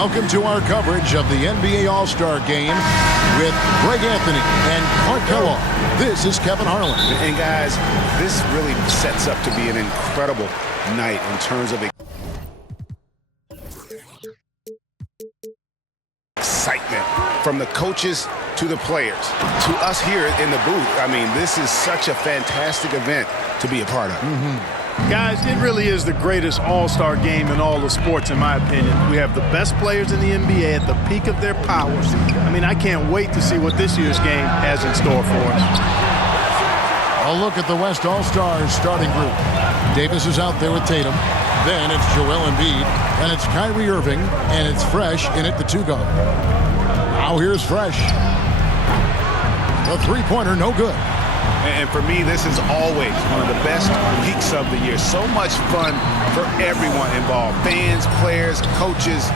Welcome to our coverage of the NBA All-Star Game with Greg Anthony and Clark Kellogg. This is Kevin Harlan. And guys, this really sets up to be an incredible night in terms of excitement from the coaches to the players to us here in the booth. I mean, this is such a fantastic event to be a part of. Guys, it really is the greatest all-star game in all the sports, in my opinion. We have the best players in the NBA at the peak of their powers. I mean, I can't wait to see what this year's game has in store for us. A look at the West All-Stars starting group. Davis is out there with Tatum. Then it's Joel Embiid, and it's Kyrie Irving, and it's Fresh in at the two-guard. Now here's Fresh. The three-pointer, no good. And for me, this is always one of the best weeks of the year. So much fun for everyone involved. Fans, players, coaches.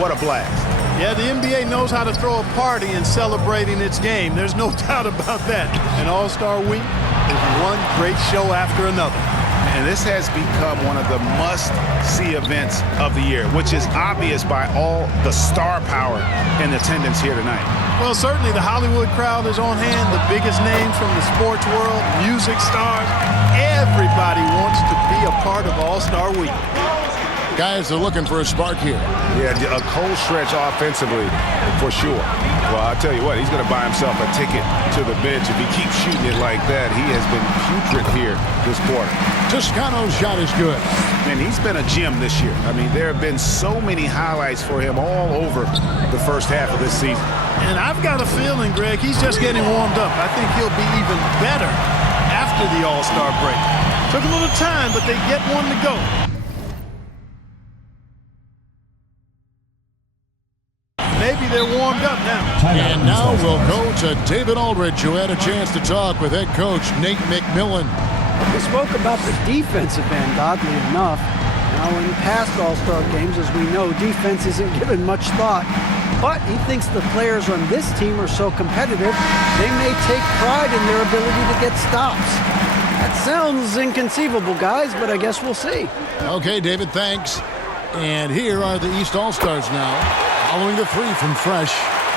What a blast. Yeah, the NBA knows how to throw a party in celebrating its game. There's no doubt about that. An All-Star week is one great show after another. And this has become one of the must-see events of the year, which is obvious by all the star power in attendance here tonight. Well, certainly the Hollywood crowd is on hand, the biggest names from the sports world, music stars. Everybody wants to be a part of All-Star Week. Guys are looking for a spark here. Yeah, a cold stretch offensively for sure. Well, I'll tell you what, he's going to buy himself a ticket to the bench. If he keeps shooting it like that, he has been putrid here this quarter. Toscano's shot is good. And he's been a gem this year. I mean, there have been so many highlights for him all over the first half of this season. And I've got a feeling, Greg, he's just getting warmed up. I think he'll be even better after the All-Star break. Took a little time, but they get one to go. Maybe they're warmed up now. And now we'll go to David Aldridge, who had a chance to talk with head coach Nate McMillan. We spoke about the defensive end, oddly enough. Now, in past All-Star games, as we know, defense isn't given much thought. But he thinks the players on this team are so competitive, they may take pride in their ability to get stops. That sounds inconceivable, guys, but I guess we'll see. Okay, David, thanks. And here are the East All-Stars now, following the three from Fresh.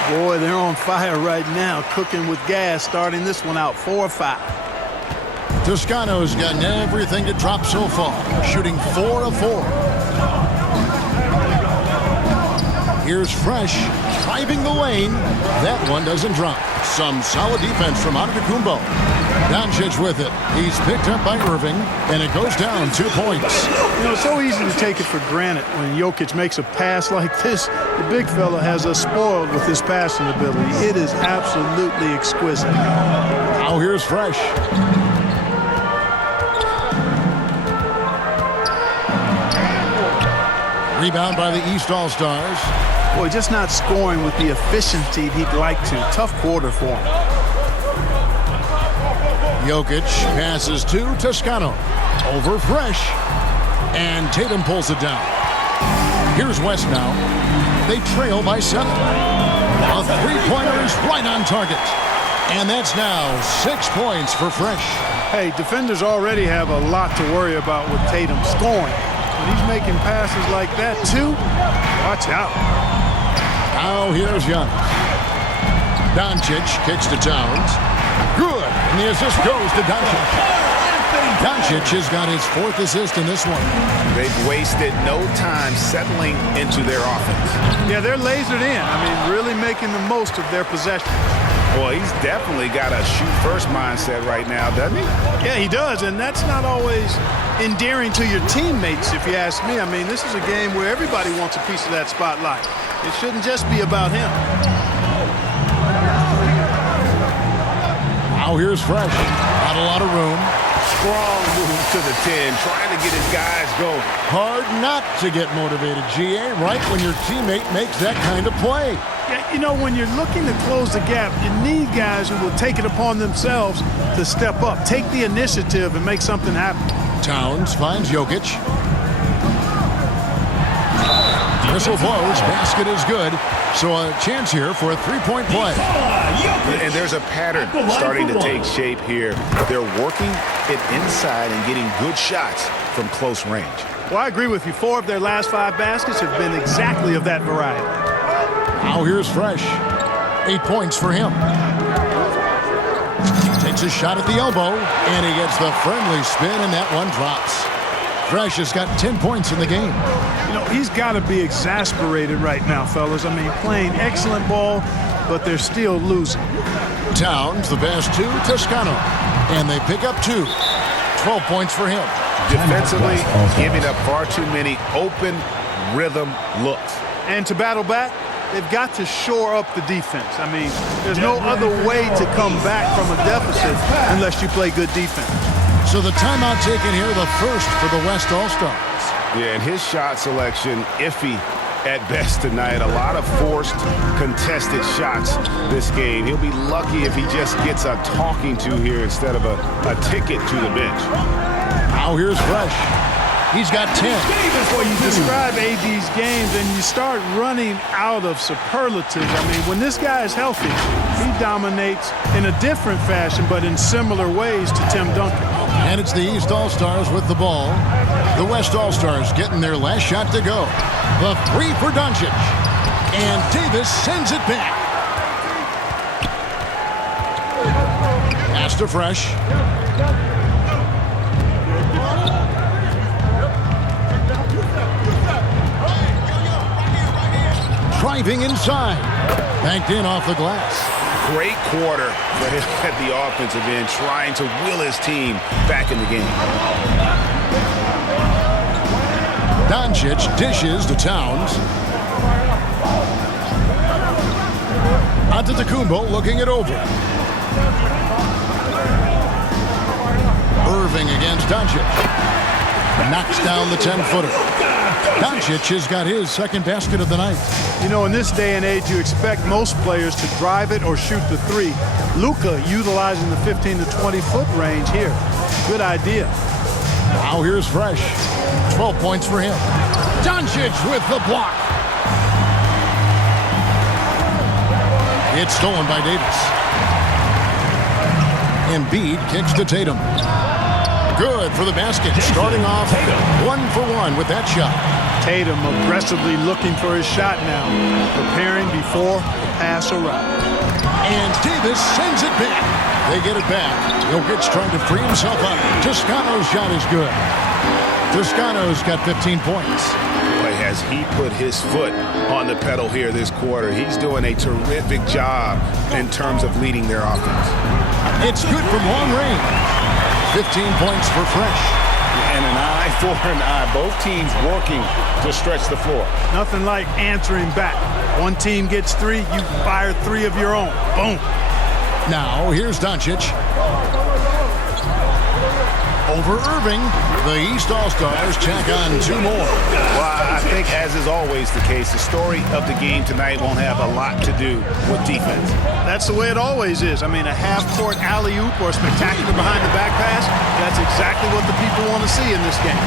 Boy, they're on fire right now, cooking with gas, starting this one out 4 or 5. Toscano's gotten everything to drop so far, shooting 4 of 4. Here's Fresh, driving the lane. That one doesn't drop. Some solid defense from Antetokounmpo. Doncic with it. He's picked up by Irving, and it goes down 2 points. You know, it's so easy to take it for granted when Jokic makes a pass like this. The big fella has us spoiled with his passing ability. It is absolutely exquisite. Now here's Fresh. Rebound by the East All-Stars. Boy, just not scoring with the efficiency he'd like to. Tough quarter for him. Jokic passes to Toscano. Over Fresh. And Tatum pulls it down. Here's West now. They trail by 7. A three-pointer is right on target. And that's now 6 points for Fresh. Hey, defenders already have a lot to worry about with Tatum scoring. When he's making passes like that, too, watch out. Now here's Giannis. Doncic kicks to Towns. Good. And the assist goes to Doncic. Doncic has got his 4th assist in this one. They've wasted no time settling into their offense. Yeah, they're lasered in. I mean, really making the most of their possession. Well, he's definitely got a shoot-first mindset right now, doesn't he? Yeah, he does, and that's not always endearing to your teammates, if you ask me. I mean, this is a game where everybody wants a piece of that spotlight. It shouldn't just be about him. Now here's Fresh. Not a lot of room. Strong move to the 10, trying to get his guys going. Hard not to get motivated, GA, right when your teammate makes that kind of play. Yeah, you know, when you're looking to close the gap, you need guys who will take it upon themselves to step up, take the initiative, and make something happen. Towns finds Jokic. Whistle blows. Basket is good. So a chance here for a three-point play. And there's a pattern starting to take shape here. They're working it inside and getting good shots from close range. Well, I agree with you. 4 of their last 5 baskets have been exactly of that variety. Now here's Fresh. 8 points for him. Takes a shot at the elbow, and he gets the friendly spin, and that one drops. Fresh has got 10 points in the game. You know, he's got to be exasperated right now, fellas. I mean, playing excellent ball, but they're still losing. Towns, the pass to Toscano, and they pick up 2. 12 points for him. Defensively, giving up far too many open rhythm looks. And to battle back, they've got to shore up the defense. I mean, there's no other way to come back from a deficit unless you play good defense. So the timeout taken here, the first for the West All-Stars. Yeah, and his shot selection, iffy at best tonight. A lot of forced, contested shots this game. He'll be lucky if he just gets a talking to here instead of a ticket to the bench. Now here's Fresh. He's got 10. Before you describe AD's games and you start running out of superlatives, I mean, when this guy is healthy, he dominates in a different fashion, but in similar ways to Tim Duncan. And it's the East All-Stars with the ball. The West All-Stars getting their last shot to go. The 3 for Doncic. And Davis sends it back. Pass to Fresh. Driving inside. Banked in off the glass. Great quarter for him at the offensive end, trying to will his team back in the game. Doncic dishes to Towns. Antetokounmpo looking it over. Irving against Doncic. Knocks down the 10-footer. Doncic has got his second basket of the night. You know, in this day and age, you expect most players to drive it or shoot the 3. Luka utilizing the 15 to 20-foot range here. Good idea. Now here's Fresh. 12 points for him. Doncic with the block. It's stolen by Davis. Embiid kicks to Tatum. Good for the basket. Starting off 1 for 1 with that shot. Tatum aggressively looking for his shot now, preparing before the pass around. And Davis sends it back. They get it back. Jokic trying to free himself up. Toscano's shot is good. Toscano's got 15 points. Boy, has he put his foot on the pedal here this quarter. He's doing a terrific job in terms of leading their offense. It's good from long range. 15 points for Fresh. And an eye for an eye. Both teams working to stretch the floor. Nothing like answering back. One team gets 3, you fire 3 of your own. Boom. Now here's Doncic. Over Irving. The East All-Stars tack on 2 more. Well, I think, as is always the case, the story of the game tonight won't have a lot to do with defense. That's the way it always is. I mean, a half-court alley-oop or a spectacular behind-the-back pass, that's exactly what the people want to see in this game.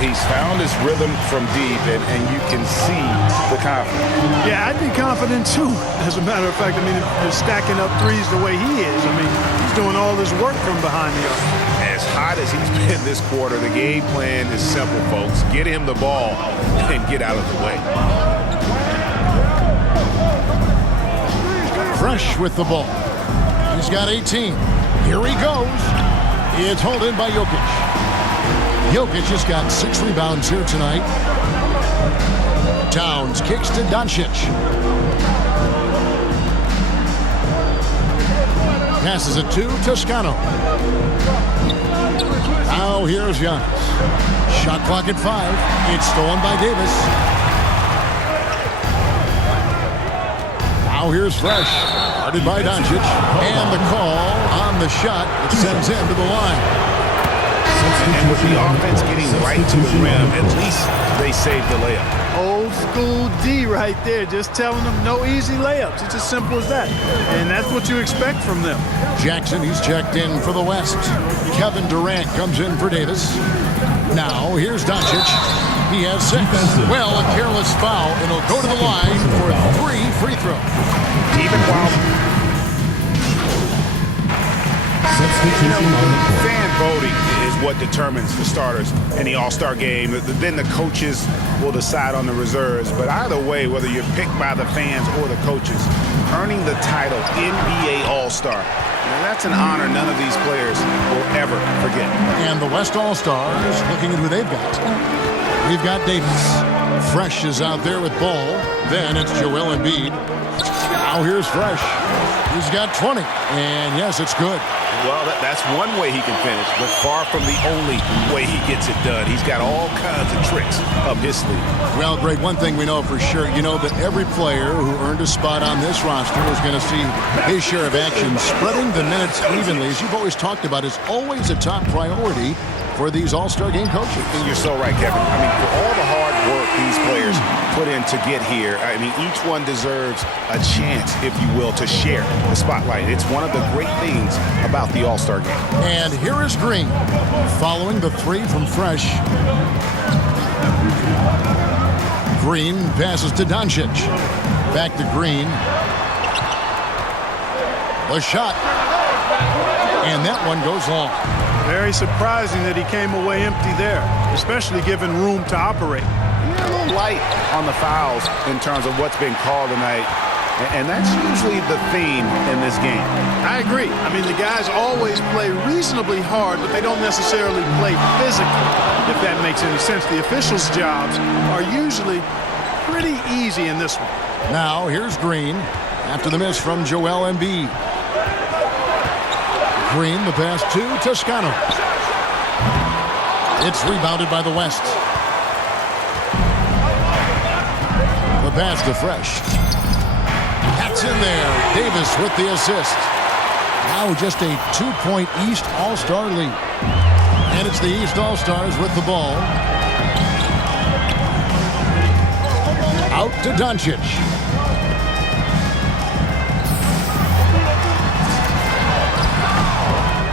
He's found his rhythm from deep, and you can see the confidence. Yeah, I'd be confident, too. As a matter of fact, I mean, if you're stacking up threes the way he is, I mean, he's doing all this work from behind the arc. As hot as he's been this quarter, the game plan is simple, folks. Get him the ball and get out of the way. Fresh with the ball. He's got 18. Here he goes. It's hauled in by Jokic. Jokic has got 6 rebounds here tonight. Towns kicks to Doncic. Passes it to Toscano. Now here's Giannis. Shot clock at 5. It's stolen by Davis. Now here's Fresh. Guarded by Doncic. And the call on the shot that sends him to the line. And with the offense getting right to the rim, at least they saved the layup. Old school D right there, just telling them no easy layups. It's as simple as that. And that's what you expect from them. Jackson, he's checked in for the West. Kevin Durant comes in for Davis. Now, here's Doncic. He has 6. Well, a careless foul, and he'll go to the line for 3 free throws. Even while Substitution on the court. Fan voting is what determines the starters in the All-Star game. Then the coaches will decide on the reserves. But either way, whether you're picked by the fans or the coaches, earning the title NBA All-Star, now that's an honor none of these players will ever forget. And the West All-Stars, looking at who they've got. We've got Davis. Fresh is out there with ball. Then it's Joel Embiid. Now here's Fresh. He's got 20. And yes, it's good. Well, that's one way he can finish, but far from the only way he gets it done. He's got all kinds of tricks up his sleeve. Well, Greg, one thing we know for sure, you know that every player who earned a spot on this roster is going to see his share of action. Spreading the minutes evenly, as you've always talked about, is always a top priority for these All-Star game coaches. And you're so right, Kevin. I mean, for all the hard work these players put in to get here, I mean, each one deserves a chance, if you will, to share the spotlight. It's one of the great things about the All-Star game. And here is Green, following the three from Fresh. Green passes to Doncic. Back to Green. The shot. And that one goes long. Very surprising that he came away empty there, especially given room to operate. A little light on the fouls in terms of what's been called tonight. And that's usually the theme in this game. I agree. I mean, the guys always play reasonably hard, but they don't necessarily play physically, if that makes any sense. The officials' jobs are usually pretty easy in this one. Now, here's Green after the miss from Joel Embiid. Green, the pass to Toscano. It's rebounded by the West. The pass to Fresh. That's in there. Davis with the assist. Now just a 2-point East All-Star lead. And it's the East All-Stars with the ball. Out to Doncic.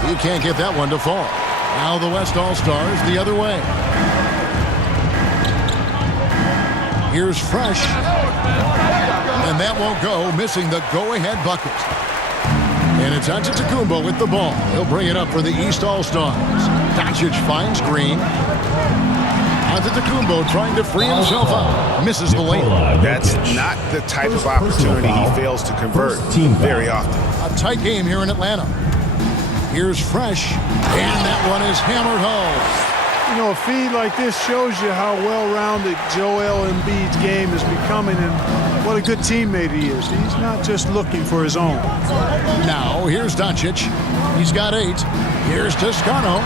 You can't get that one to fall. Now the West All-Stars the other way. Here's Fresh. And that won't go, missing the go-ahead bucket. And it's Antetokounmpo with the ball. He'll bring it up for the East All-Stars. Doncic finds Green. Antetokounmpo trying to free himself up. Misses the layup. That's not the type of opportunity he fails to convert very often. A tight game here in Atlanta. Here's Fresh, and that one is hammered home. You know, a feed like this shows you how well-rounded Joel Embiid's game is becoming and what a good teammate he is. He's not just looking for his own. Now, here's Doncic. He's got 8. Here's Toscano.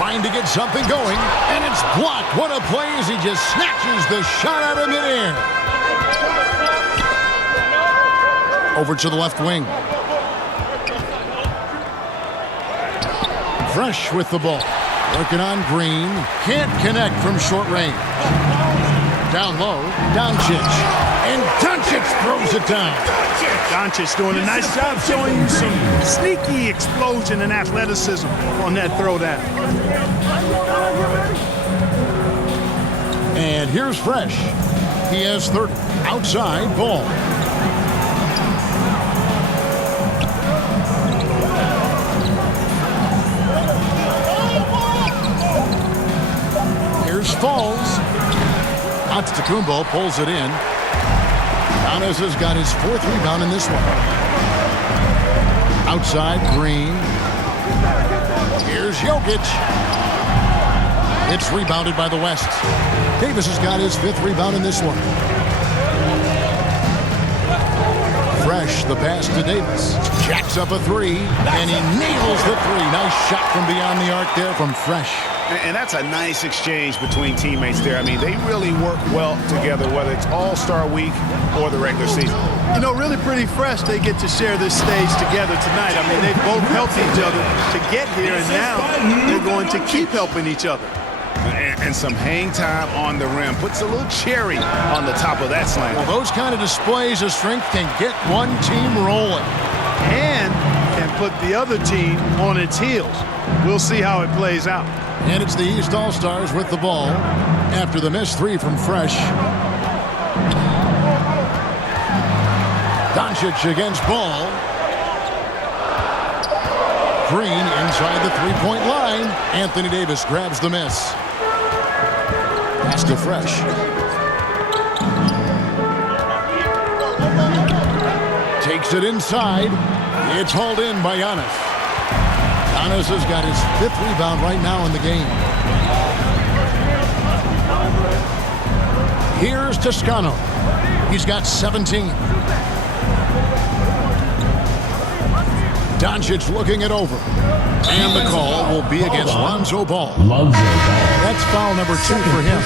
Trying to get something going, and it's blocked. What a play as he just snatches the shot out of midair. Over to the left wing. Fresh with the ball. Working on Green. Can't connect from short range. Down low. Doncic. And Doncic throws it down. Doncic doing a nice job showing you some sneaky explosion and athleticism on that throwdown. And here's Fresh. He has 30. Outside ball. Falls. Antetokounmpo pulls it in. Giannis has got his 4th rebound in this one. Outside Green. Here's Jokic. It's rebounded by the West. Davis has got his 5th rebound in this one. Fresh, the pass to Davis. Jacks up a 3, and he nails the 3. Nice shot from beyond the arc there from Fresh. And that's a nice exchange between teammates there. I mean, they really work well together, whether it's All-Star Week or the regular season. You know, really pretty fresh they get to share this stage together tonight. I mean, they both helped each other to get here, and now they're going to keep helping each other. And some hang time on the rim. Puts a little cherry on the top of that slam. Well, those kind of displays of strength can get one team rolling. And can put the other team on its heels. We'll see how it plays out. And it's the East All-Stars with the ball after the missed 3 from Fresh. Doncic against Ball. screen inside the three-point line. Anthony Davis grabs the miss. Pass to Fresh. Takes it inside. It's hauled in by Giannis. Giannis has got his 5th rebound right now in the game. Here's Toscano. He's got 17. Doncic looking it over. And the call will be against Lonzo Ball. That's foul number 2 for him.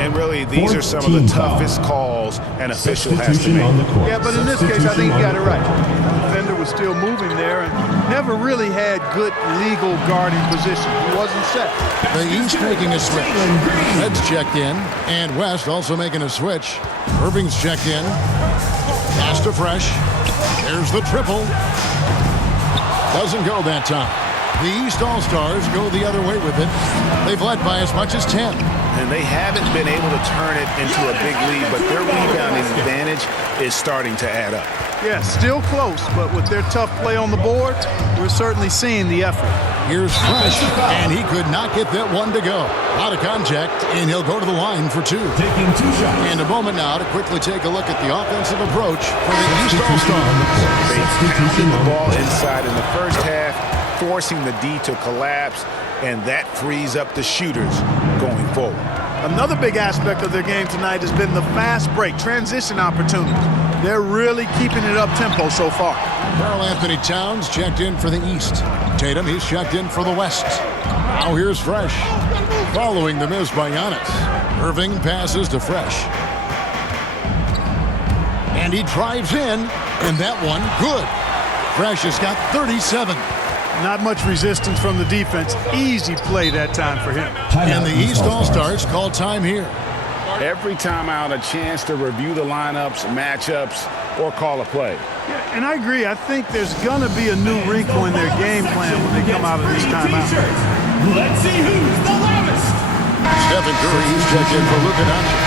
And really, these are some of the toughest calls an official has to make. Yeah, but in this case, I think he got it right. The defender was still moving there and never really had good legal guarding position. He wasn't set. The East making a switch. Red's checked in, and West also making a switch. Irving's checked in. Pass to Fresh. There's the triple. Doesn't go that time. The East All-Stars go the other way with it. They've led by as much as 10. And they haven't been able to turn it into a big lead, but their rebounding advantage is starting to add up. Yeah, still close, but with their tough play on the board, we're certainly seeing the effort. Here's Fresh, and he could not get that one to go. Out of contact, and he'll go to the line for 2. Taking 2 shots. And a moment now to quickly take a look at the offensive approach for the East All-Stars. They pounded the ball inside in the first half, forcing the D to collapse, and that frees up the shooters going forward. Another big aspect of their game tonight has been the fast break, transition opportunities. They're really keeping it up-tempo so far. Karl Anthony Towns checked in for the East. Tatum, he's checked in for the West. Now here's Fresh. Following the miss by Giannis. Irving passes to Fresh. And he drives in, and that one, good. Fresh has got 37. Not much resistance from the defense. Easy play that time for him. And the East All-Stars call time here. Every time out, a chance to review the lineups, matchups, or call a play. Yeah, and I agree. I think there's going to be a new wrinkle in their game plan when they come out of this timeout. Let's see who's the loudest. Stephen Curry, he's checked in for Luka Doncic.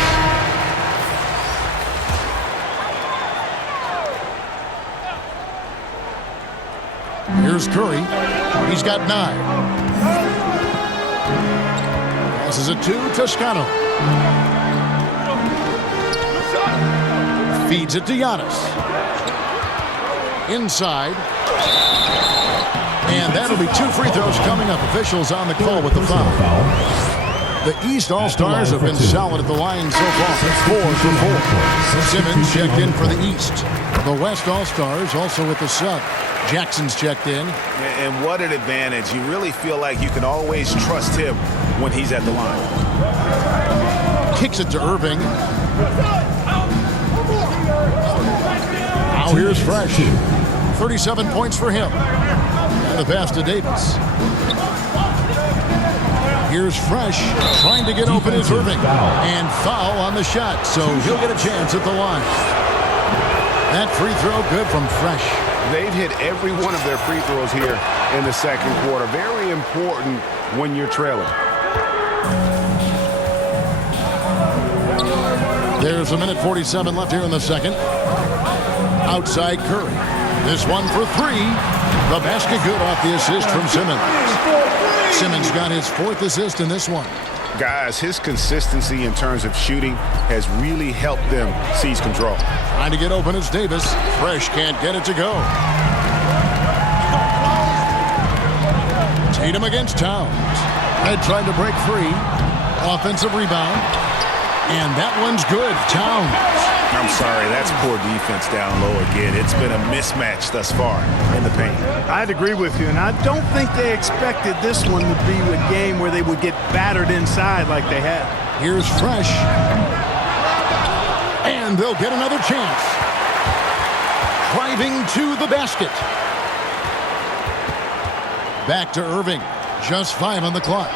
Here's Curry. He's got 9. Passes it to Toscano. Feeds it to Giannis. Inside. And that'll be 2 free throws coming up. Officials on the call with the foul. The East All-Stars have been solid at the line so far. 4 for 4. Simmons checked in for the East. The West All-Stars also with the sub. Jackson's checked in. And what an advantage. You really feel like you can always trust him when he's at the line. Kicks it to Irving. Now here's Fresh. 37 points for him. And the pass to Davis. Here's Fresh. Trying to get open is Irving. And foul on the shot, so he'll get a chance at the line. That free throw good from Fresh. They've hit every one of their free throws here in the second quarter. Very important when you're trailing. There's a minute 47 left here in the second. Outside Curry. This one for 3. The basket good off the assist from Simmons. Simmons got his 4th assist in this one. Guys, his consistency in terms of shooting has really helped them seize control. Trying to get open is Davis. Fresh can't get it to go. Tatum against Towns. Red tried to break free. Offensive rebound. And that one's good. Towns. I'm sorry, that's poor defense down low again. It's been a mismatch thus far in the paint. I'd agree with you, and I don't think they expected this one to be a game where they would get battered inside like they had. Here's Fresh. And they'll get another chance. Driving to the basket. Back to Irving. Just 5 on the clock.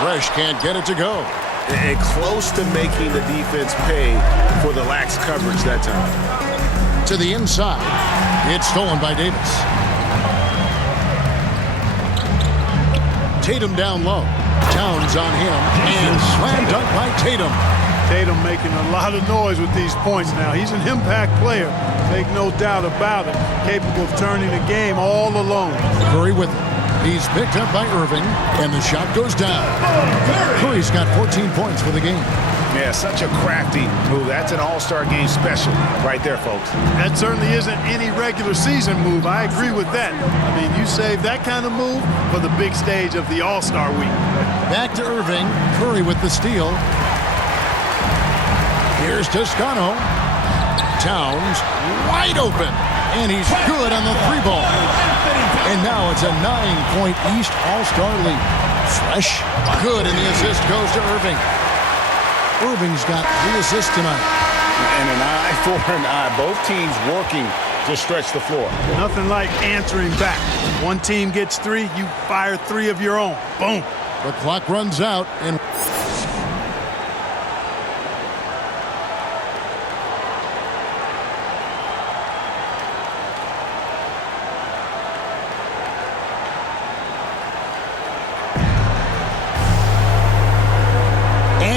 Fresh can't get it to go. And close to making the defense pay for the lax coverage that time. To the inside. It's stolen by Davis. Tatum down low. Towns on him. And slam dunk by Tatum. Tatum making a lot of noise with these points now. He's an impact player, make no doubt about it. Capable of turning the game all alone. Curry with it. He's picked up by Irving, and the shot goes down. Curry's got 14 points for the game. Yeah, such a crafty move. That's an all-star game special right there, folks. That certainly isn't any regular season move. I agree with that. I mean, you save that kind of move for the big stage of the All-Star week. Back to Irving. Curry with the steal. Here's Toscano. Towns wide open. And he's good on the three ball. And now it's a 9-point East All-Star lead. Fresh. Good, and the assist goes to Irving. Irving's got 3 assists tonight. And an eye for an eye. Both teams working to stretch the floor. Nothing like answering back. One team gets 3, you fire 3 of your own. Boom. The clock runs out, and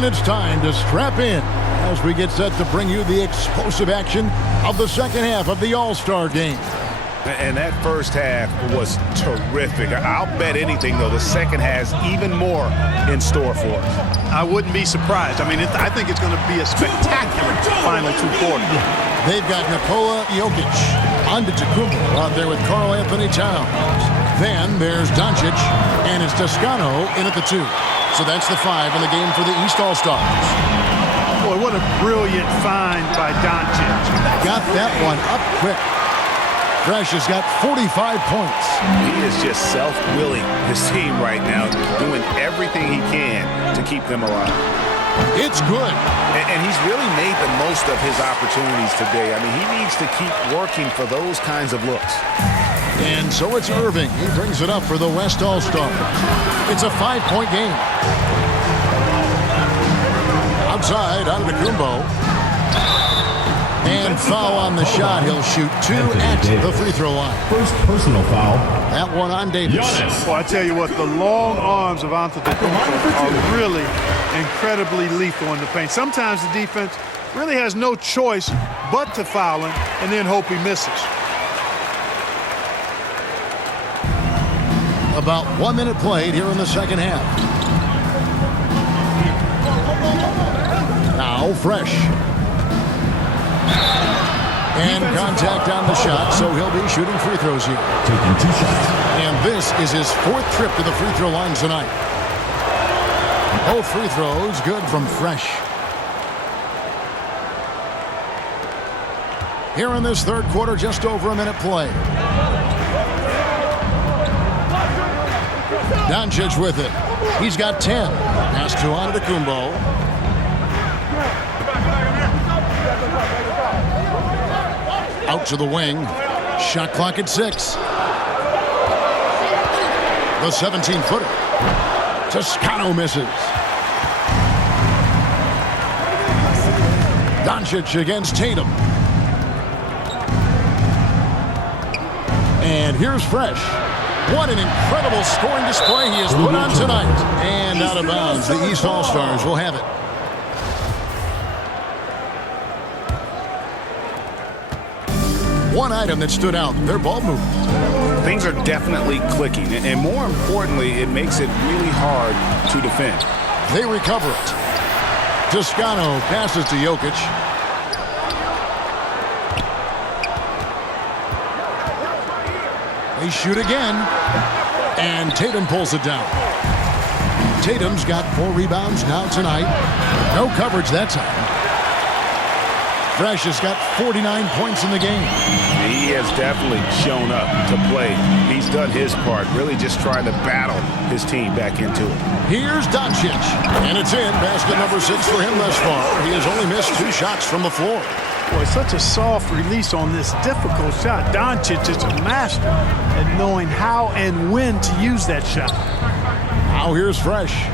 it's time to strap in as we get set to bring you the explosive action of the second half of the All-Star game. And that first half was terrific. I'll bet anything, though, the second has even more in store for us. I wouldn't be surprised. I mean, I think it's going to be a spectacular final 2 quarters. They've got Nikola Jokic, Antetokounmpo out there with Karl Anthony Towns. Then there's Doncic, and it's Toscano in at the 2. So that's the 5 in the game for the East All-Stars. Boy, what a brilliant find by Doncic. Got that one up quick. Fresh has got 45 points. He is just self-willing, this team right now, doing everything he can to keep them alive. It's good. And he's really made the most of his opportunities today. I mean, he needs to keep working for those kinds of looks. And so it's Irving. He brings it up for the West All-Stars. It's a 5-point game. Outside, Antetokounmpo. And foul on the shot. He'll shoot 2 at the free throw line. First personal foul. That one on Davis. Giannis. Well, I tell you what, the long arms of Antetokounmpo are really incredibly lethal in the paint. Sometimes the defense really has no choice but to foul him and then hope he misses. About 1 minute played here in the second half. Now Fresh. And contact on the shot, so he'll be shooting free throws here. Taking 2 shots. And this is his 4th trip to the free throw line tonight. Both free throws good from Fresh. Here in this third quarter, just over a minute play. Doncic with it. He's got 10. Pass to Antetokounmpo. Out to the wing. Shot clock at 6. The 17-footer. Toscano misses. Doncic against Tatum. And here's Fresh. What an incredible scoring display he has put on tonight. And out of bounds, the East All-Stars will have it. One item that stood out, their ball movement. Things are definitely clicking, and more importantly, it makes it really hard to defend. They recover it. Toscano passes to Jokic. They shoot again, and Tatum pulls it down. Tatum's got 4 rebounds now tonight. No coverage that time. Fresh has got 49 points in the game. He has definitely shown up to play. He's done his part, really just trying to battle his team back into it. Here's Doncic, and it's in. Basket number 6 for him thus far. He has only missed 2 shots from the floor. Boy, such a soft release on this difficult shot. Doncic is a master at knowing how and when to use that shot. Now here's Fresh.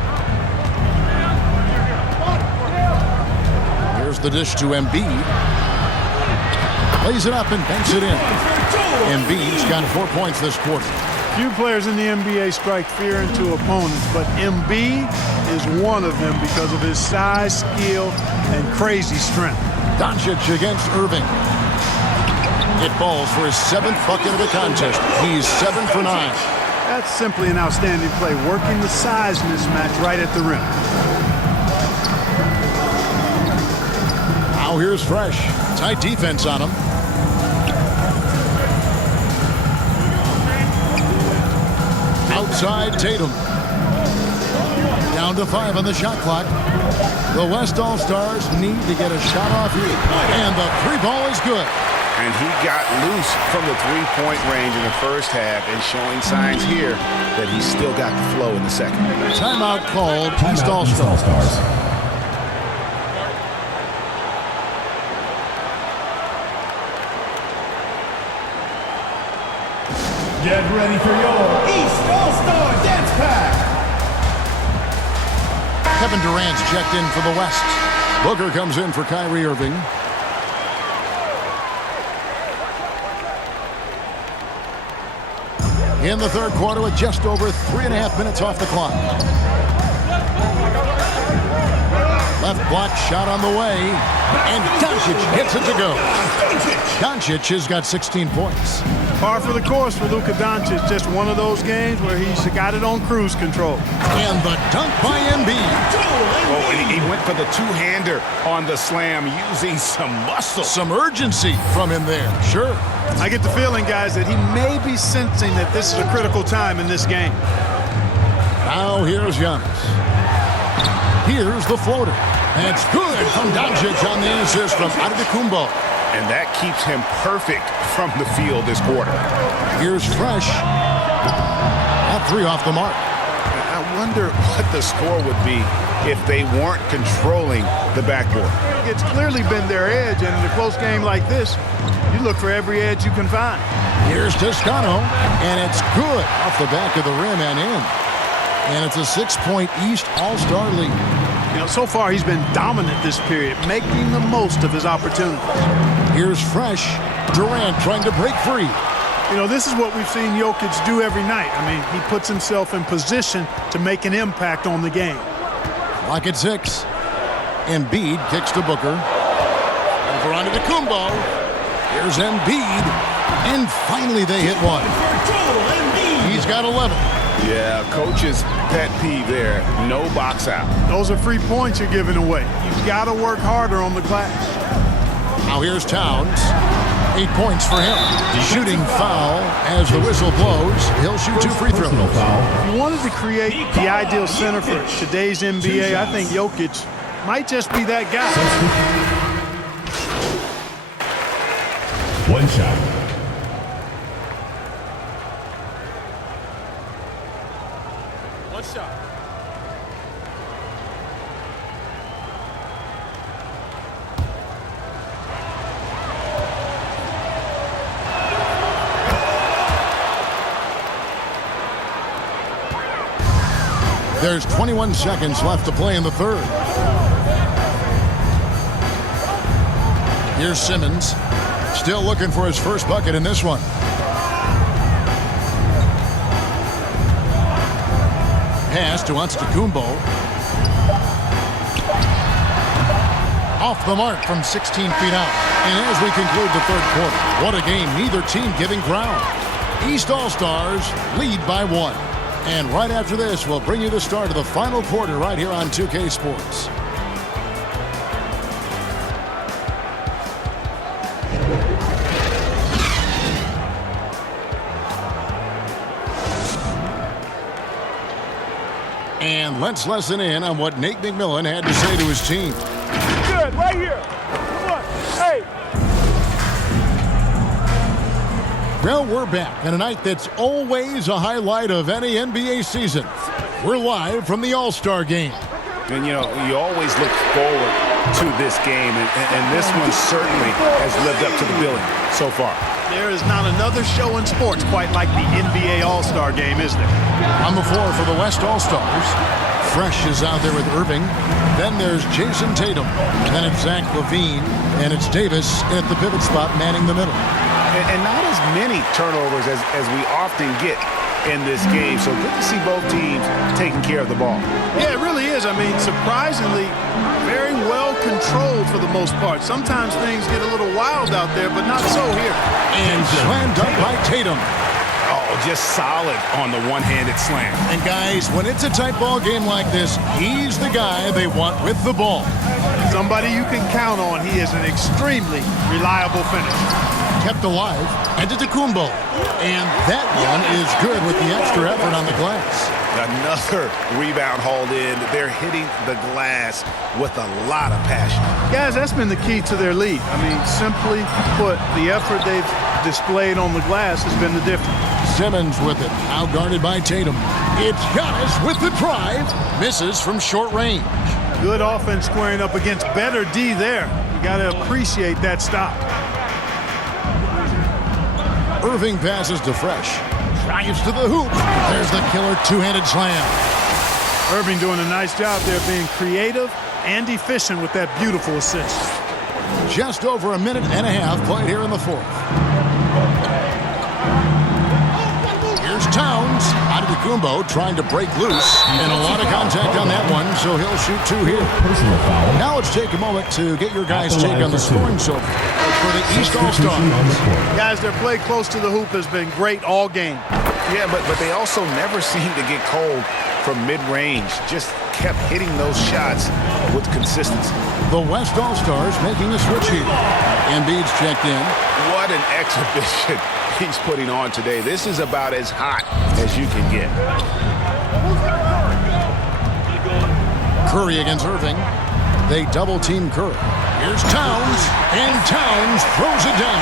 Here's the dish to Embiid. Lays it up and banks it in. Embiid's got 4 points this quarter. Few players in the NBA strike fear into opponents, but Embiid is one of them because of his size, skill, and crazy strength. Doncic against Irving. It falls for his 7th bucket of the contest. He's 7 for 9. That's simply an outstanding play, working the size mismatch right at the rim. Now here's Fresh. Tight defense on him. Outside Tatum. Down to 5 on the shot clock. The West All-Stars need to get a shot off here. And the 3 ball is good. And he got loose from the three-point range in the first half and showing signs here that he's still got the flow in the second. Timeout called. East Timeout, East All-Stars. All-Stars. Get ready for your East All-Star Dance Pack. Kevin Durant's checked in for the West. Booker comes in for Kyrie Irving. In the third quarter with just over 3.5 minutes off the clock. Left block shot on the way. And Doncic gets it to go. Doncic has got 16 points. Par for the course for Luka Doncic. Just one of those games where he's got it on cruise control. And the dunk by Embiid. Oh, and he went for the two-hander on the slam using some muscle. Some urgency from him there. Sure. I get the feeling, guys, that he may be sensing that this is a critical time in this game. Now here's Giannis. Here's the floater. That's good from Doncic on the assist from Antetokounmpo. And that keeps him perfect from the field this quarter. Here's Fresh. That 3 off the mark. I wonder what the score would be if they weren't controlling the backboard. It's clearly been their edge, and in a close game like this, you look for every edge you can find. Here's Toscano, and it's good off the back of the rim and in. And it's a 6-point East All-Star lead. You know, so far he's been dominant this period, making the most of his opportunities. Here's Fresh. Durant trying to break free. You know, this is what we've seen Jokic do every night. I mean, he puts himself in position to make an impact on the game. Clock at 6. Embiid kicks to Booker. Over onto Kumbo. Here's Embiid. And finally they hit one. He's got 11. Yeah, coach's pet peeve there. No box out. Those are free points you're giving away. You've got to work harder on the glass. Now here's Towns. 8 points for him. Shooting foul as the whistle blows. He'll shoot 2 free throws. If you wanted to create the ideal center for today's NBA, I think Jokic might just be that guy. One shot. There's 21 seconds left to play in the third. Here's Simmons. Still looking for his first bucket in this one. Pass to Antetokounmpo. Off the mark from 16 feet out. And as we conclude the third quarter, what a game. Neither team giving ground. East All-Stars lead by 1. And right after this, we'll bring you the start of the final quarter right here on 2K Sports. And let's listen in on what Nate McMillan had to say to his team. Good, right here. Come on. Hey. Well, we're back on a night that's always a highlight of any NBA season. We're live from the All-Star Game. And, you know, you always look forward to this game, and this one certainly has lived up to the billing so far. There is not another show in sports quite like the NBA All-Star Game, is there? On the floor for the West All-Stars, Fresh is out there with Irving. Then there's Jason Tatum. Then it's Zach LaVine. And it's Davis at the pivot spot manning the middle. And not as many turnovers as we often get in this game. So good to see both teams taking care of the ball. Yeah, it really is. I mean, surprisingly, very well controlled for the most part. Sometimes things get a little wild out there, but not so here. And slammed up by Tatum. Oh, just solid on the one-handed slam. And guys, when it's a tight ball game like this, he's the guy they want with the ball. Somebody you can count on. He is an extremely reliable finisher. Kept alive, and to Antetokounmpo. And that one is good with the extra effort on the glass. Another rebound hauled in. They're hitting the glass with a lot of passion. Guys, that's been the key to their lead. I mean, simply put, the effort they've displayed on the glass has been the difference. Simmons with it, outguarded by Tatum. It's Giannis with the drive. Misses from short range. Good offense squaring up against better D there. You got to appreciate that stop. Irving passes to Fresh. Drives to the hoop. There's the killer two-handed slam. Irving doing a nice job there being creative and efficient with that beautiful assist. Just over a minute and a half played here in the fourth. Here's Towns. Antetokounmpo trying to break loose. And a lot of contact on that one, so he'll shoot two here. Now let's take a moment to get your guys' take on the scoring so far for the East All-Stars. Guys, their play close to the hoop has been great all game. Yeah, but they also never seem to get cold from mid-range. Just kept hitting those shots with consistency. The West All-Stars making a switch here. Embiid's checked in. What an exhibition he's putting on today. This is about as hot as you can get. Curry against Irving. They double-team Curry. Here's Towns, and Towns throws it down.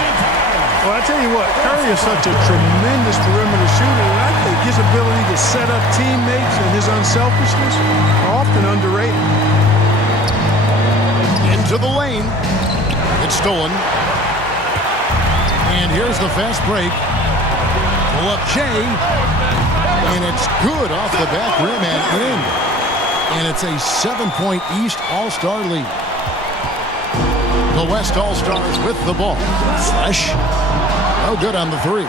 Well, I tell you what, Curry is such a tremendous perimeter shooter, and I think his ability to set up teammates and his unselfishness are often underrated. Into the lane. It's stolen. And here's the fast break. Pull up Shea. And it's good off the back rim and in. And it's a 7-point East All-Star lead. The West All-Stars with the ball. Fresh. No good on the three.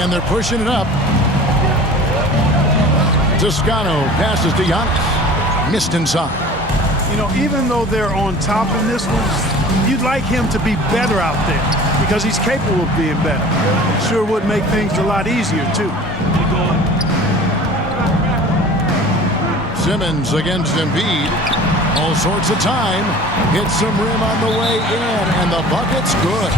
And they're pushing it up. Toscano passes to Giannis. Missed inside. You know, even though they're on top in this one, you'd like him to be better out there because he's capable of being better. Sure would make things a lot easier, too. Simmons against Embiid. All sorts of time. Hits some rim on the way in, and the bucket's good.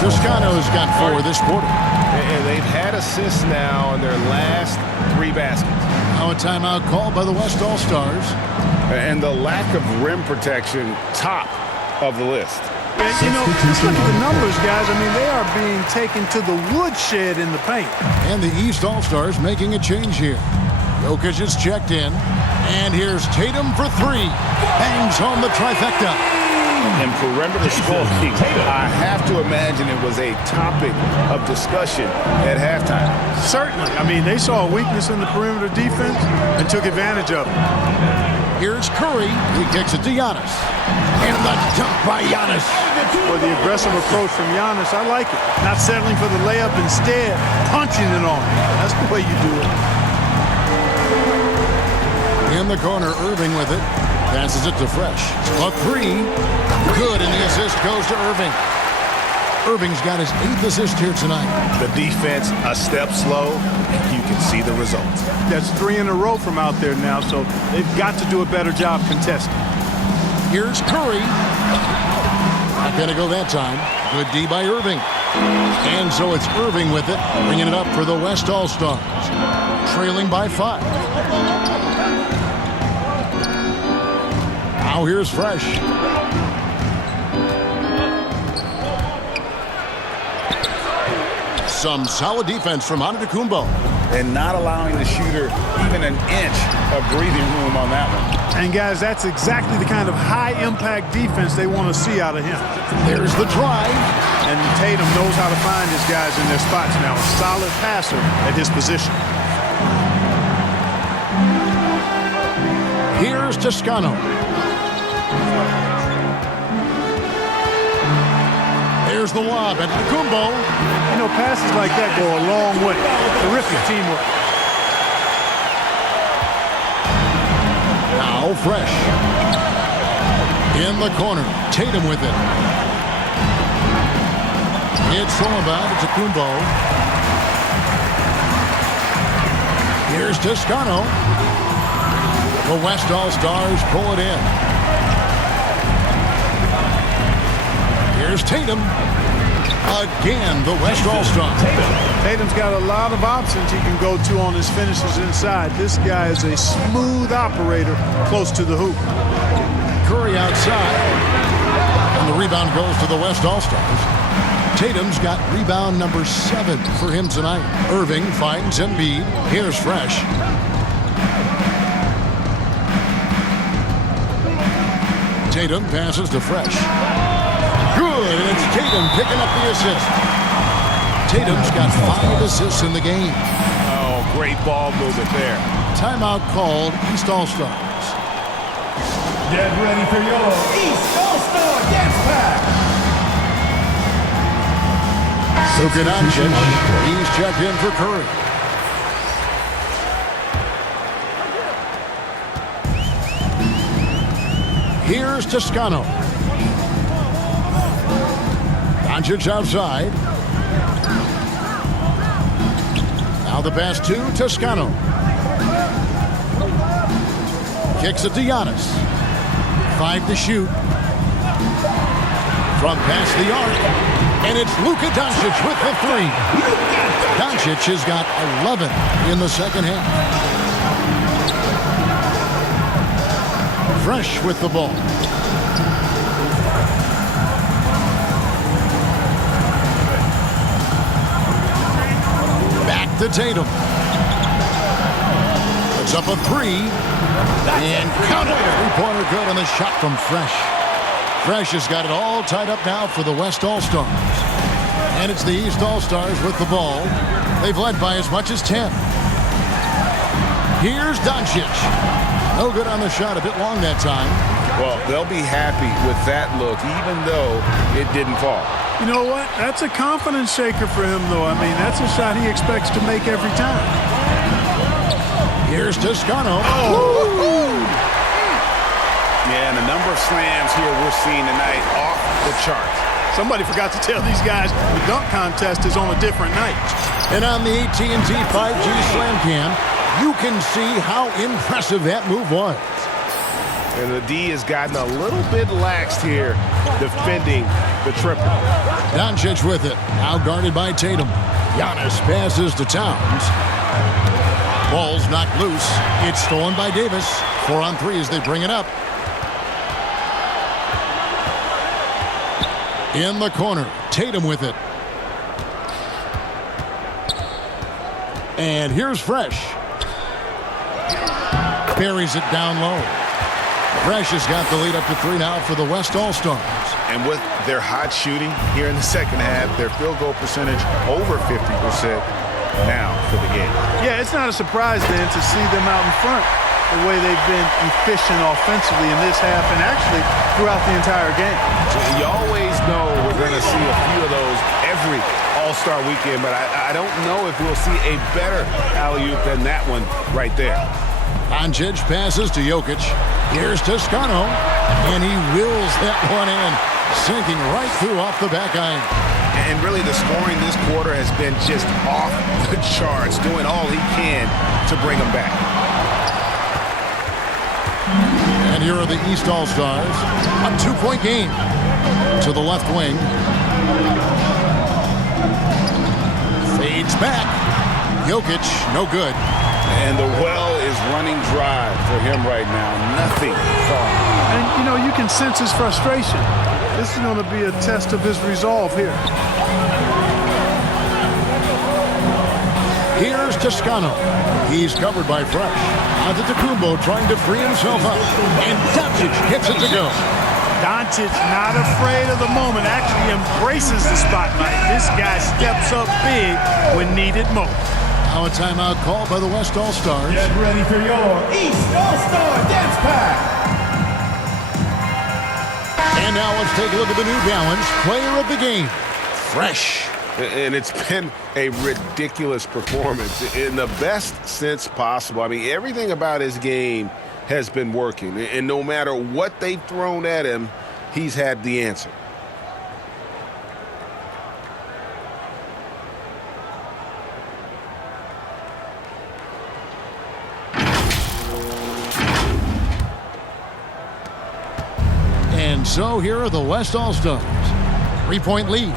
Toscano's got 4 this quarter. And they've had assists now in their last 3 baskets. Now a timeout called by the West All-Stars. And the lack of rim protection, top of the list. And, you know, just look at the numbers, guys. I mean, they are being taken to the woodshed in the paint. And the East All-Stars making a change here. Jokic is checked in. And here's Tatum for 3. Bangs home the trifecta. And perimeter scoring, I have to imagine it was a topic of discussion at halftime. Certainly. I mean, they saw a weakness in the perimeter defense and took advantage of it. Here's Curry. He kicks it to Giannis. And the dunk by Giannis. For the aggressive approach from Giannis, I like it. Not settling for the layup, instead punching it on. That's the way you do it. In the corner, Irving with it. Passes it to Fresh. A 3. Good, and the assist goes to Irving. Irving's got his 8th assist here tonight. The defense a step slow, and you can see the results. That's 3 in a row from out there now, so they've got to do a better job contesting. Here's Curry. Not going to go that time. Good D by Irving. And so it's Irving with it, bringing it up for the West All-Stars. Trailing by 5. Now here's Fresh. Some solid defense from Antetokounmpo. And not allowing the shooter even an inch of breathing room on that one. And, guys, that's exactly the kind of high-impact defense they want to see out of him. There's the drive. And Tatum knows how to find his guys in their spots now. A solid passer at his position. Here's Toscano. Here's the lob at Kumbo. You know, passes like that go a long way. Terrific teamwork. Now Fresh. In the corner. Tatum with it. It's thrown back to Kumbo. Here's Toscano. The West All-Stars pull it in. Here's Tatum. Again, the West All-Stars. Tatum's got a lot of options he can go to on his finishes inside. This guy is a smooth operator close to the hoop. Curry outside. And the rebound goes to the West All-Stars. Tatum's got rebound number 7 for him tonight. Irving finds Embiid. Here's Fresh. Tatum passes to Fresh. Good, and it's Tatum picking up the assist. Tatum's got 5 assists in the game. Oh, great ball movement there. Timeout called, East All-Stars. Get ready for your East All-Star Dance Pack. Luka Doncic, he's checked in for Curry. Here's Toscano. Doncic outside. Now the pass to Toscano. Kicks it to Giannis. 5 to shoot. From past the arc. And it's Luka Doncic with the 3. Doncic has got 11 in the second half. Fresh with the ball. Back to Tatum. Puts up a 3. And count it. 3-pointer good on the shot from Fresh. Fresh has got it all tied up now for the West All-Stars. And it's the East All-Stars with the ball. They've led by as much as 10. Here's Doncic. No good on the shot, a bit long that time. Well, they'll be happy with that look, even though it didn't fall. You know what? That's a confidence shaker for him, though. I mean, that's a shot he expects to make every time. Here's Toscano. Yeah, and the number of slams here we're seeing tonight off the charts. Somebody forgot to tell these guys the dunk contest is on a different night. And on the AT&T 5G Slam Cam, you can see how impressive that move was. And the D has gotten a little bit laxed here defending the triple. Doncic with it. Now guarded by Tatum. Giannis passes to Towns. Ball's knocked loose. It's stolen by Davis. 4 on 3 as they bring it up. In the corner. Tatum with it. And here's Fresh. Buries it down low. Fresh has got the lead up to 3 now for the West All-Stars. And with their hot shooting here in the second half, their field goal percentage over 50% now for the game. Yeah, it's not a surprise then to see them out in front the way they've been efficient offensively in this half and actually throughout the entire game. So you always know we're going to see a few of those every All-Star weekend, but I don't know if we'll see a better alley-oop than that one right there. Doncic passes to Jokic. Here's Toscano, and he wills that one in, sinking right through off the back iron. And really the scoring this quarter has been just off the charts, doing all he can to bring them back. And here are the East All-Stars. A 2-point game to the left wing. Fades back. Jokic, no good. And the well is running dry for him right now. Nothing falling. And, you know, you can sense his frustration. This is going to be a test of his resolve here. Here's Toscano. He's covered by Fresh. Antetokounmpo trying to free himself up. And Doncic gets it to go. Doncic not afraid of the moment, actually embraces the spotlight. This guy steps up big when needed most. Now a timeout called by the West All-Stars. Get ready for your East All-Star Dance Pack. And now let's take a look at the New Balance Player of the Game. Fresh. And it's been a ridiculous performance in the best sense possible. I mean, everything about his game has been working. And no matter what they've thrown at him, he's had the answer. And so here are the West All-Stars. 3-point lead.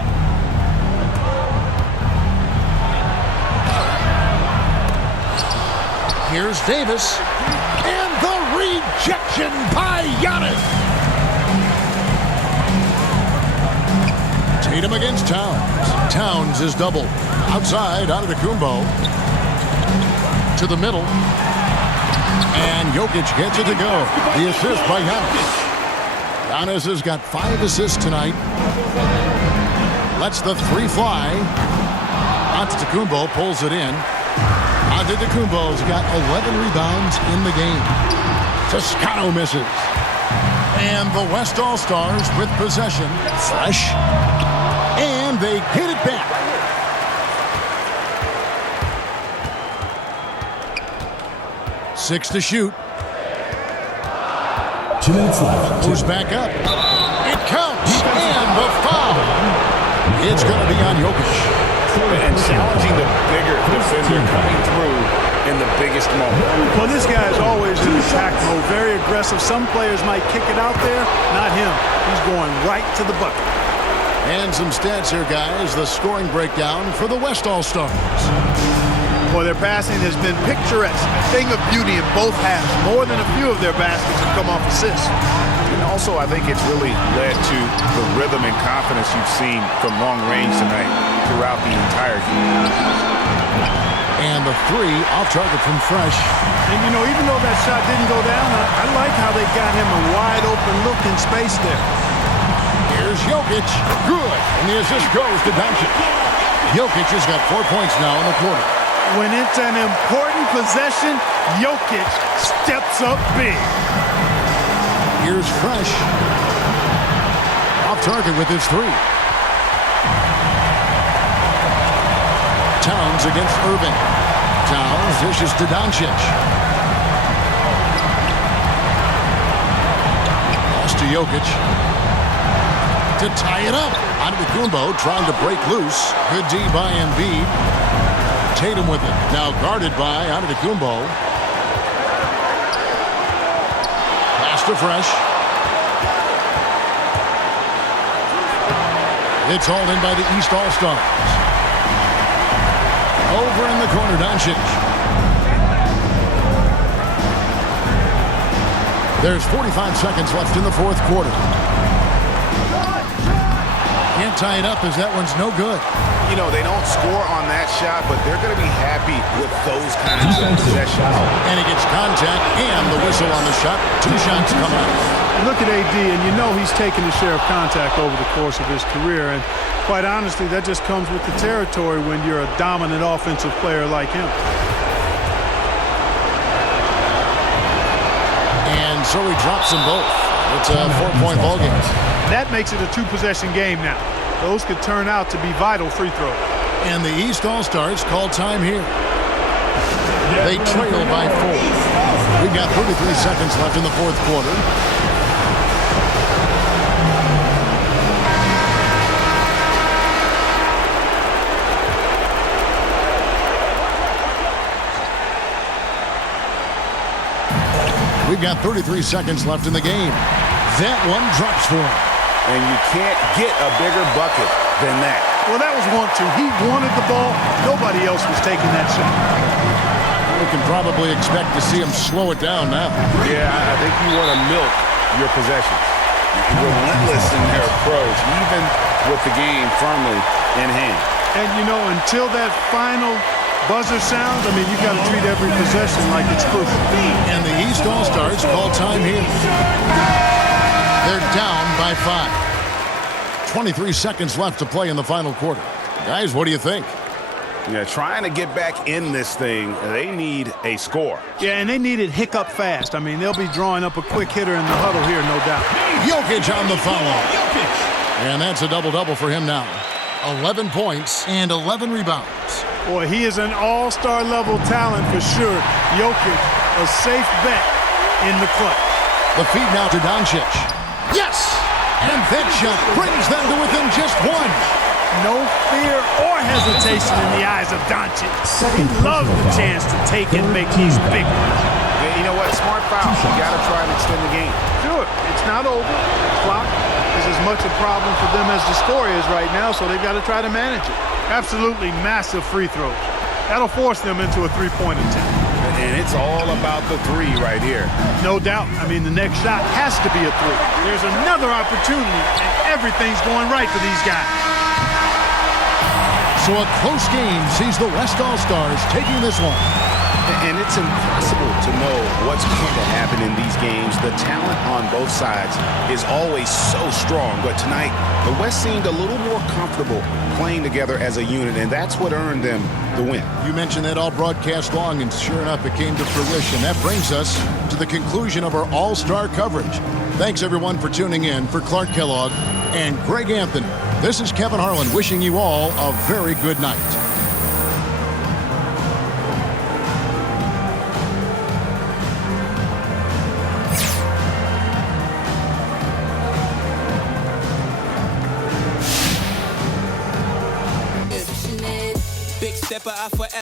Here's Davis. And the rejection by Giannis. Tatum against Towns. Towns is doubled. Outside, Antetokounmpo. To the middle. And Jokic gets it to go. The assist by Giannis. Giannis has got 5 assists tonight. Lets the 3 fly. Antetokounmpo pulls it in. Antetokounmpo's got 11 rebounds in the game. Toscano misses. And the West All-Stars with possession. Fresh. And they get it back. Six to shoot. 2 minutes left. Moves back up. It counts. And the foul. It's going to be on Jokic. And challenging the bigger defender coming through in the biggest moment. Well, this guy is always in attack mode, very aggressive. Some players might kick it out there, not him. He's going right to the bucket. And some stats here, guys. The scoring breakdown for the West All-Stars. Well, their passing has been picturesque, a thing of beauty in both halves. More than a few of their baskets have come off assists. And also, I think it's really led to the rhythm and confidence you've seen from long range tonight throughout the entire game. And the 3 off target from Fresh. And, you know, even though that shot didn't go down, I like how they got him a wide open look in space there. Here's Jokic. Good. And the assist goes to Doncic. Jokic has got 4 points now in the quarter. When it's an important possession, Jokic steps up big. Here's Fresh. Off target with his 3. Towns against Irving. Towns dishes to Doncic. Pass to Jokic. To tie it up. Antetokounmpo trying to break loose. Good D by Embiid. Tatum with it. Now guarded by Antetokounmpo. Pass to Fresh. It's hauled in by the East All-Stars. Over in the corner, Doncic. There's 45 seconds left in the fourth quarter. Can't tie it up as that one's no good. You know, they don't score on that shot, but they're going to be happy with those kinds of possessions. And he gets contact and the whistle on the shot. 2 shots come out. Look at AD, and you know he's taken his share of contact over the course of his career. And quite honestly, that just comes with the territory when you're a dominant offensive player like him. And so he drops them both. It's a 4-point ball game. That makes it a 2-possession game now. Those could turn out to be vital free throws. And the East All-Stars call time here. They trail by 4. We've got 33 seconds left in the fourth quarter. We've got 33 seconds left in the game. That one drops for him. And you can't get a bigger bucket than that. Well, that was 1-2. He wanted the ball. Nobody else was taking that shot. We can probably expect to see him slow it down now. Yeah, I think you want to milk your possessions. Relentless in their approach, even with the game firmly in hand. And, you know, until that final buzzer sounds, I mean, you got to treat every possession like it's crucial. And the East All-Stars call time here. They're down by 5. 23 seconds left to play in the final quarter. Guys, what do you think? Yeah, trying to get back in this thing, they need a score. Yeah, and they need it hiccup fast. I mean, they'll be drawing up a quick hitter in the huddle here, no doubt. Jokic on the follow. And that's a double-double for him now. 11 points and 11 rebounds. Boy, he is an all-star level talent for sure. Jokic, a safe bet in the clutch. The feed now to Doncic. Yes! And that shot brings them to within just one. No fear or hesitation in the eyes of Doncic. He loves the chance to take and make these big ones. Yeah, you know what? Smart foul. You got to try and extend the game. Sure, it's not over. Clock is as much a problem for them as the score is right now, so they've got to try to manage it. Absolutely massive free throws. That'll force them into a three-point attempt. And it's all about the three right here. No doubt. I mean, the next shot has to be a three. There's another opportunity, and everything's going right for these guys. So a close game sees the West All-Stars taking this one. And it's impossible to know what's going to happen in these games. The talent on both sides is always so strong. But tonight, the West seemed a little more comfortable playing together as a unit, and that's what earned them the win. You mentioned that all broadcast long, and sure enough, it came to fruition. That brings us to the conclusion of our all-star coverage. Thanks, everyone, for tuning in. For Clark Kellogg and Greg Anthony, this is Kevin Harlan wishing you all a very good night. Big stepper, I forever.